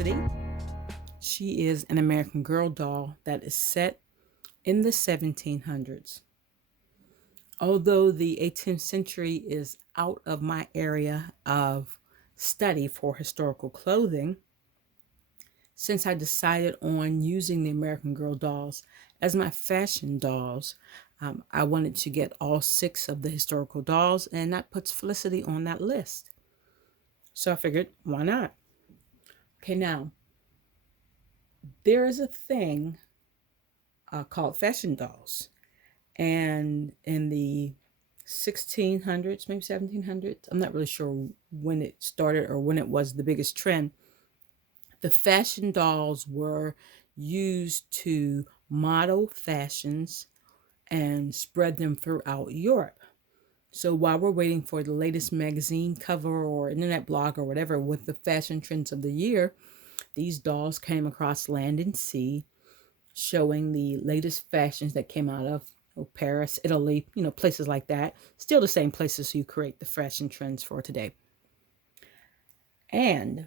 Felicity. She is an American Girl doll that is set in the 1700s. Although the 18th century is out of my area of study for historical clothing, since I decided on using the American Girl dolls as my fashion dolls, I wanted to get all 6 of the historical dolls, and that puts Felicity on that list. So I figured, why not? Okay, now, there is a thing called fashion dolls. And in the 1600s, maybe 1700s, I'm not really sure when it started or when it was the biggest trend, the fashion dolls were used to model fashions and spread them throughout Europe. So while we're waiting for the latest magazine cover or internet blog or whatever with the fashion trends of the year, these dolls came across land and sea, showing the latest fashions that came out of Paris, Italy, places like that. Still the same places you create the fashion trends for today. And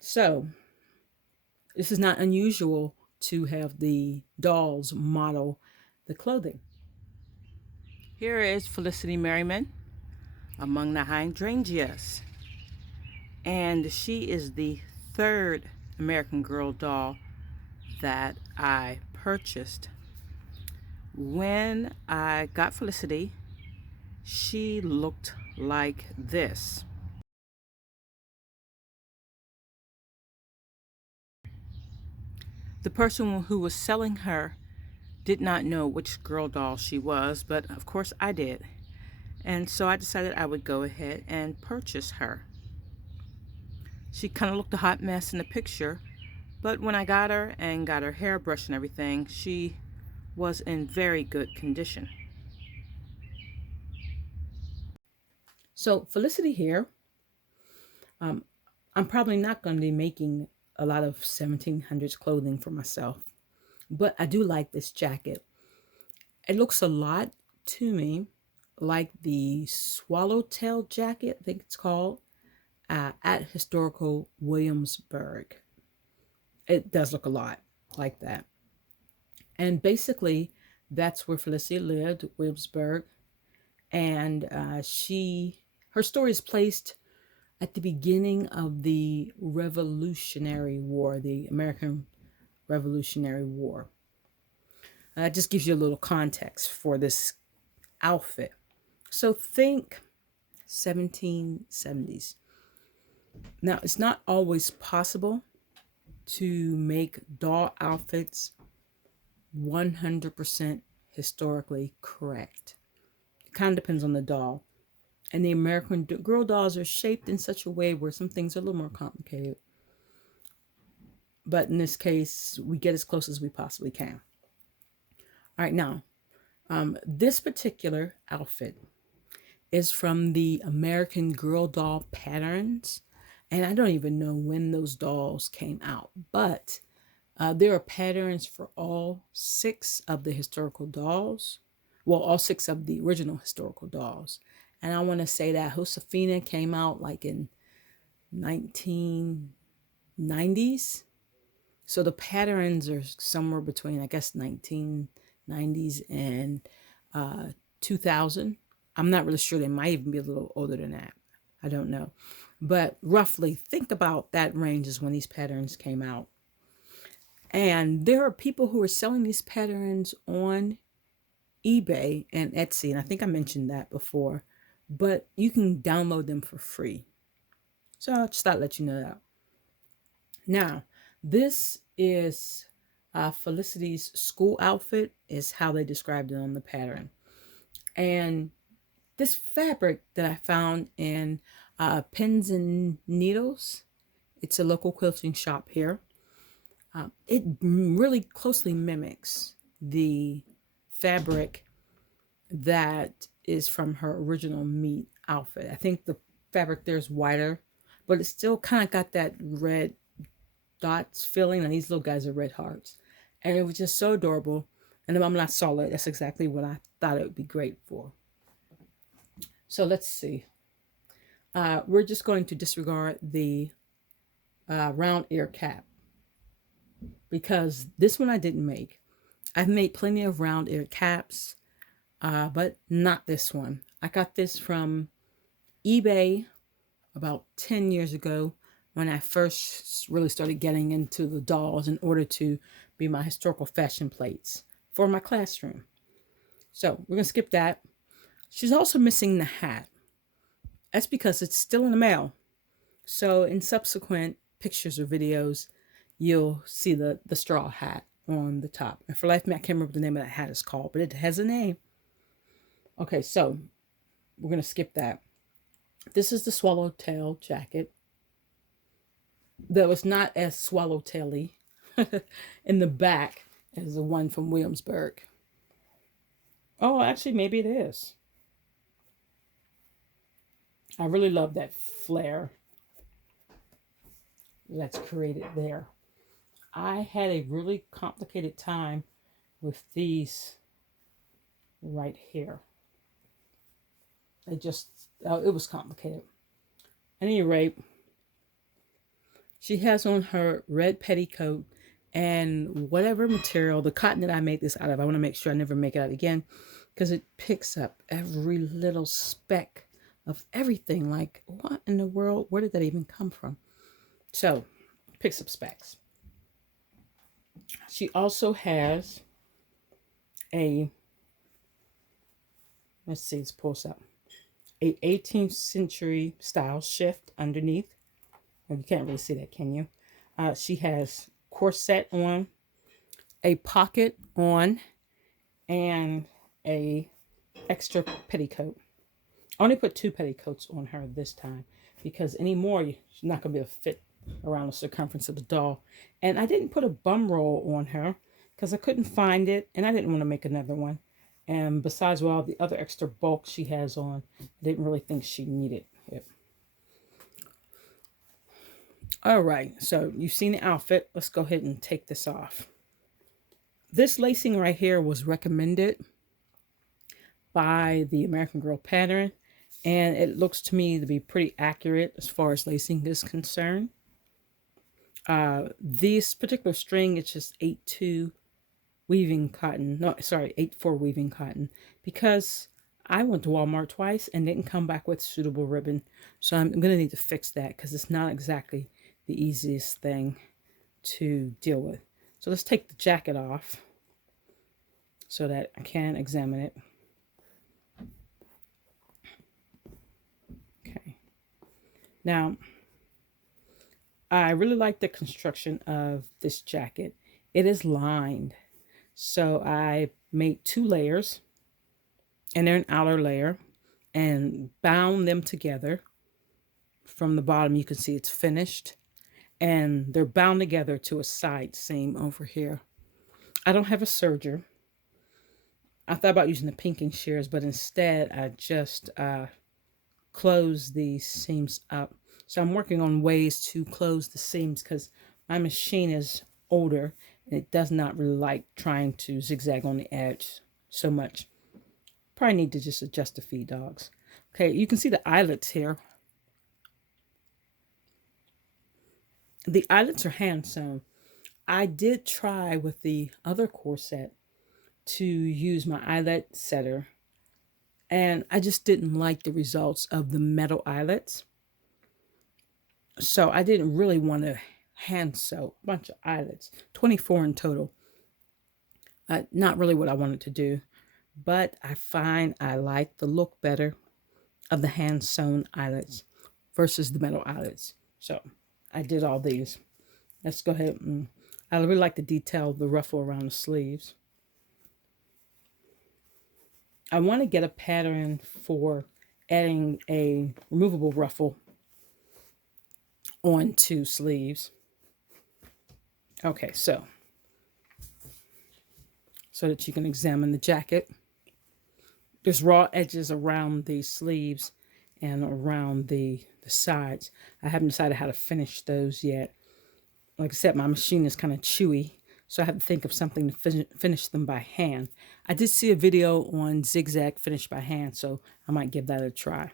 so this is not unusual to have the dolls model the clothing. Here is Felicity Merriman among the hydrangeas. And she is the 3rd American Girl doll that I purchased. When I got Felicity, she looked like this. The person who was selling her did not know which girl doll she was, but of course I did. And so I decided I would go ahead and purchase her. She kind of looked a hot mess in the picture, but when I got her and got her hair brushed and everything, she was in very good condition. So Felicity here, I'm probably not going to be making a lot of 1700s clothing for myself, but I do like this jacket. It looks a lot to me like the swallowtail jacket, I think it's called, at historical Williamsburg. It does look a lot like that. And basically, that's where Felicity lived, Williamsburg. And her story is placed at the beginning of the Revolutionary War, the American Revolutionary War. That just gives you a little context for this outfit. So think 1770s. Now, it's not always possible to make doll outfits 100% historically correct. It kind of depends on the doll. And the American Girl dolls are shaped in such a way where some things are a little more complicated. But in this case, we get as close as we possibly can. All right, now, this particular outfit is from the American Girl doll patterns. And I don't even know when those dolls came out, but there are patterns for all 6 of the historical dolls. Well, all 6 of the original historical dolls. And I want to say that Josefina came out like in 1990s. So the patterns are somewhere between, I guess, 1990s and 2000. I'm not really sure. They might even be a little older than that. I don't know. But roughly, think about that range is when these patterns came out. And there are people who are selling these patterns on eBay and Etsy. And I think I mentioned that before. But you can download them for free. So I'll just let you know that. Now, this is Felicity's school outfit, is how they described it on the pattern. And this fabric that I found in Pins and Needles, it's a local quilting shop here. It really closely mimics the fabric that is from her original meat outfit. I think the fabric there is whiter, but it still kind of got that red dots feeling, and these little guys are red hearts. And it was just so adorable. And the moment I saw it, that's exactly what I thought it would be great for. So let's see. We're just going to disregard the round ear cap. because this one I didn't make. I've made plenty of round ear caps, but not this one. I got this from eBay about 10 years ago when I first really started getting into the dolls in order to be my historical fashion plates for my classroom. So we're going to skip that. She's also missing the hat. That's because it's still in the mail. So in subsequent pictures or videos, you'll see the straw hat on the top. And for life of me, I can't remember what the name of that hat is called, but it has a name. Okay, so we're going to skip that. This is the swallowtail jacket, though it's not as swallowtaily in the back as the one from Williamsburg. Oh, actually, maybe it is. I really love that flare that's created there. I had a really complicated time with these right here. It was complicated. At any rate, she has on her red petticoat and whatever material, the cotton that I made this out of, I want to make sure I never make it out again because it picks up every little speck of everything. Like, what in the world? Where did that even come from? So, picks up specks. She also has a, let's see, let's pull this up, a 18th century style shift underneath. You can't really see that, can you? She has corset on, a pocket on, and a extra petticoat. I only put 2 petticoats on her this time because anymore she's not going to be able to fit around the circumference of the doll. And I didn't put a bum roll on her because I couldn't find it and I didn't want to make another one. And besides, well, the other extra bulk she has on, I didn't really think she needed it. All right, so you've seen the outfit. Let's go ahead and take this off. This lacing right here was recommended by the American Girl pattern, and it looks to me to be pretty accurate as far as lacing is concerned. This particular string, it's just 8-2 weaving cotton. No, sorry, 8-4 weaving cotton, because I went to Walmart twice and didn't come back with suitable ribbon. So I'm going to need to fix that because it's not exactly the easiest thing to deal with. So let's take the jacket off so that I can examine it. Okay. Now, I really like the construction of this jacket. It is lined. So I made 2 layers and they're an outer layer and bound them together. From the bottom, you can see it's finished. And they're bound together to a side seam over here. I don't have a serger. I thought about using the pinking shears, but instead I just close these seams up. So I'm working on ways to close the seams because my machine is older and it does not really like trying to zigzag on the edge so much. Probably need to just adjust the feed dogs. Okay, you can see the eyelets here. The eyelets are hand sewn. I did try with the other corset to use my eyelet setter, and I just didn't like the results of the metal eyelets. So I didn't really want to hand sew a bunch of eyelets, 24 in total. Not really what I wanted to do, but I find I like the look better of the hand sewn eyelets versus the metal eyelets. So I did all these. Let's go ahead and I really like the detail, the ruffle around the sleeves. I want to get a pattern for adding a removable ruffle onto sleeves. Okay, so that you can examine the jacket. There's raw edges around the sleeves and around the sides. I haven't decided how to finish those yet. Like I said, my machine is kind of chewy, so I have to think of something to finish them by hand. I did see a video on zigzag finish by hand, so I might give that a try.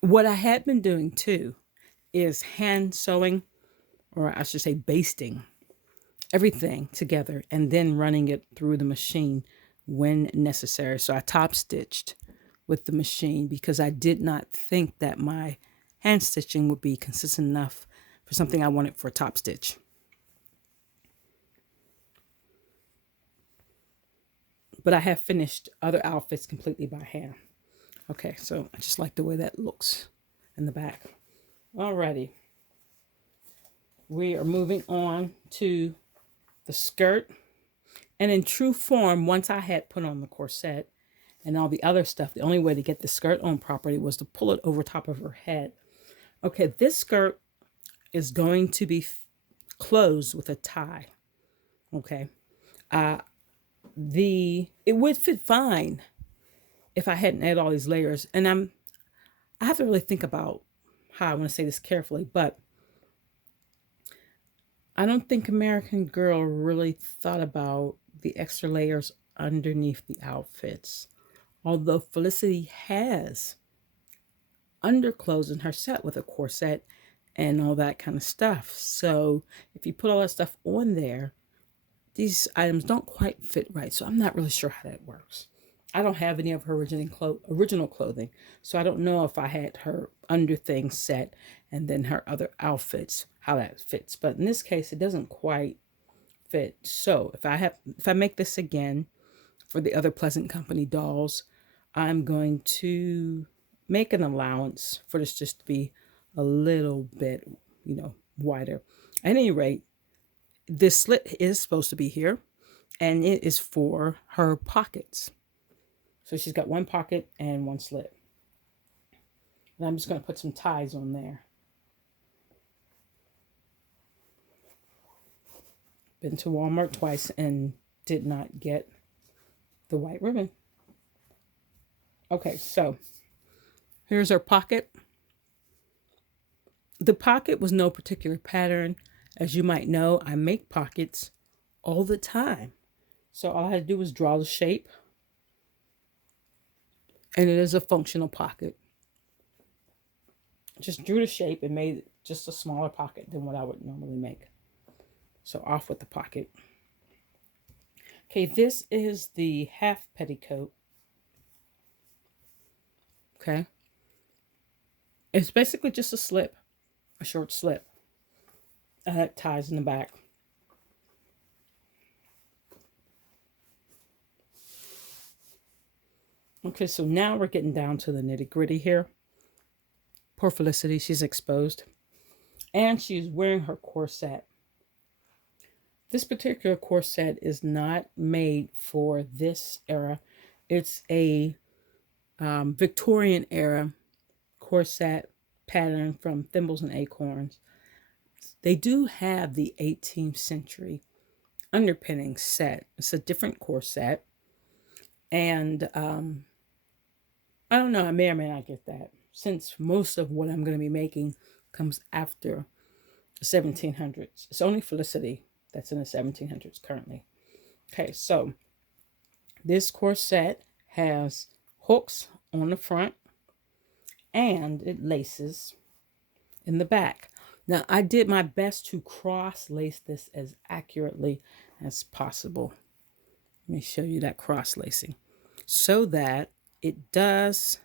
What I had been doing too is hand sewing or I should say basting everything together and then running it through the machine when necessary. So I top stitched with the machine because I did not think that my hand stitching would be consistent enough for something I wanted for a top stitch. But I have finished other outfits completely by hand. Okay, so I just like the way that looks in the back. Alrighty. We are moving on to the skirt. And in true form, once I had put on the corset and all the other stuff, the only way to get the skirt on properly was to pull it over top of her head. Okay, this skirt is going to be closed with a tie. Okay. It would fit fine if I hadn't added all these layers. And I have to really think about how I want to say this carefully, but I don't think American Girl really thought about the extra layers underneath the outfits. Although Felicity has underclothes in her set with a corset and all that kind of stuff. So if you put all that stuff on there, these items don't quite fit right. So I'm not really sure how that works. I don't have any of her original clothing. So I don't know if I had her under things set and then her other outfits, how that fits. But in this case, it doesn't quite fit. So if I make this again for the other Pleasant Company dolls, I'm going to make an allowance for this just to be a little bit, wider. At any rate, this slit is supposed to be here, and it is for her pockets. So she's got one pocket and one slit. And I'm just going to put some ties on there. Been to Walmart twice and did not get the white ribbon. Okay, so here's her pocket. The pocket was no particular pattern. As you might know, I make pockets all the time. So all I had to do was draw the shape. And it is a functional pocket. Just drew the shape and made just a smaller pocket than what I would normally make. So off with the pocket. Okay, this is the half petticoat. Okay. It's basically just a slip, a short slip. That ties in the back. Okay, so now we're getting down to the nitty-gritty here. Poor Felicity, she's exposed. And she's wearing her corset. This particular corset is not made for this era. It's a Victorian era corset pattern from Thimbles and Acorns. They do have the 18th century underpinning set. It's a different corset. And I don't know, I may or may not get that, since most of what I'm going to be making comes after the 1700s. It's only Felicity that's in the 1700s currently. Okay, so this corset has hooks on the front and it laces in the back. Now, I did my best to cross lace this as accurately as possible. Let me show you that cross lacing so that it does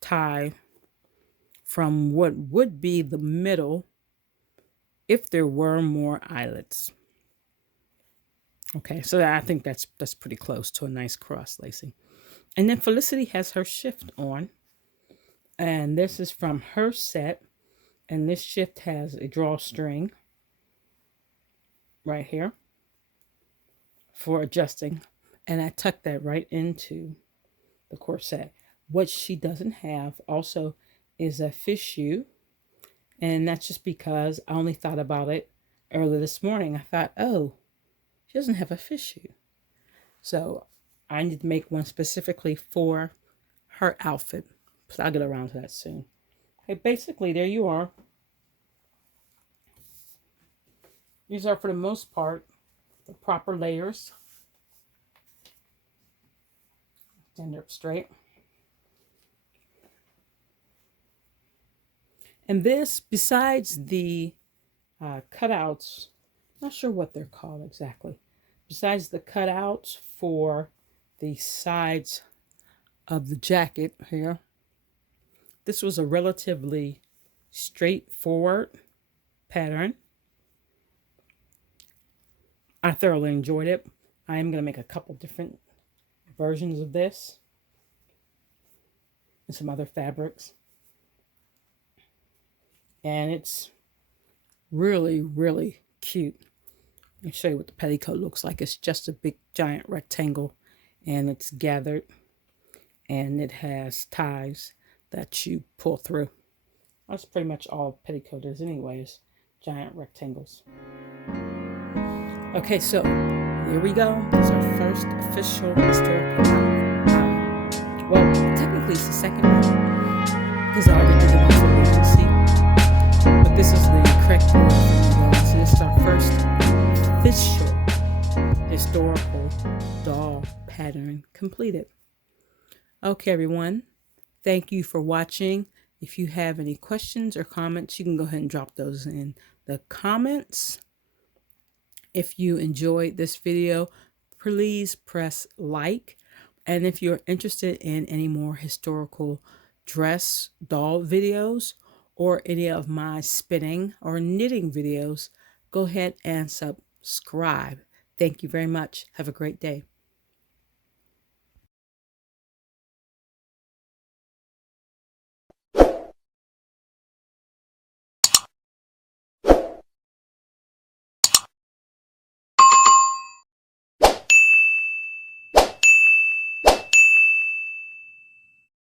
tie from what would be the middle if there were more eyelets. Okay, so I think that's pretty close to a nice cross lacing. And then Felicity has her shift on. And this is from her set. And this shift has a drawstring right here for adjusting. And I tuck that right into the corset. What she doesn't have also is a fichu. And that's just because I only thought about it early this morning. I thought, oh, she doesn't have a fichu. So I need to make one specifically for her outfit. So I'll get around to that soon. Okay, basically, there you are. These are, for the most part, the proper layers. Stand up straight. And this, besides the cutouts. Not sure what they're called exactly. Besides the cutouts for the sides of the jacket here, this was a relatively straightforward pattern. I thoroughly enjoyed it. I am going to make a couple different versions of this and some other fabrics. And it's really, really cute. Let me show you what the petticoat looks like. It's just a big giant rectangle, and it's gathered, and it has ties that you pull through. That's pretty much all petticoat is anyways, giant rectangles. Okay, so here we go. This is our first official historical well, technically it's the second one, because I already did the one for agency. But this is the correct order for me. So this is our first official historical doll pattern completed. Okay, everyone. Thank you for watching. If you have any questions or comments, you can go ahead and drop those in the comments. If you enjoyed this video, please press like. And if you're interested in any more historical dress doll videos or any of my spinning or knitting videos, go ahead and subscribe. Thank you very much. Have a great day.